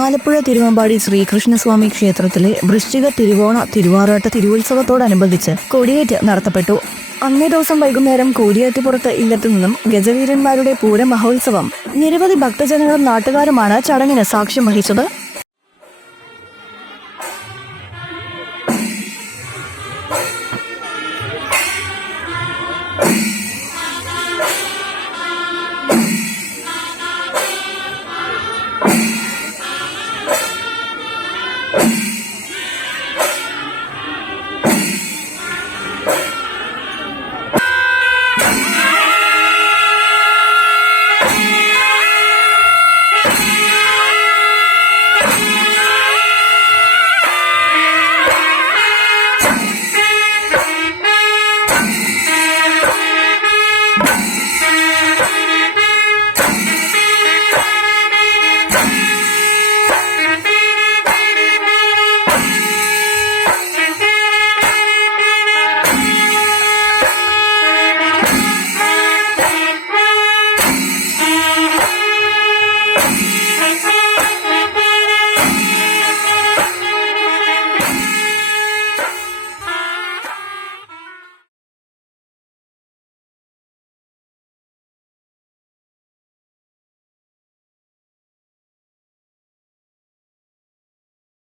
ആലപ്പുഴ തിരുവമ്പാടി ശ്രീകൃഷ്ണസ്വാമി ക്ഷേത്രത്തിലെ വൃശ്ചിക തിരുവോണ തിരുവാറാട്ട് തിരുവുത്സവത്തോടനുബന്ധിച്ച് കൊടിയേറ്റ് നടത്തപ്പെട്ടു. അന്നേ ദിവസം വൈകുന്നേരം കൂടിയേറ്റുപുറത്ത് ഇല്ലത്തു നിന്നും ഗജവീരന്മാരുടെ പൂര മഹോത്സവം നിരവധി ഭക്തജനങ്ങളും നാട്ടുകാരുമാണ് ചടങ്ങിന് സാക്ഷ്യം വഹിച്ചത്. you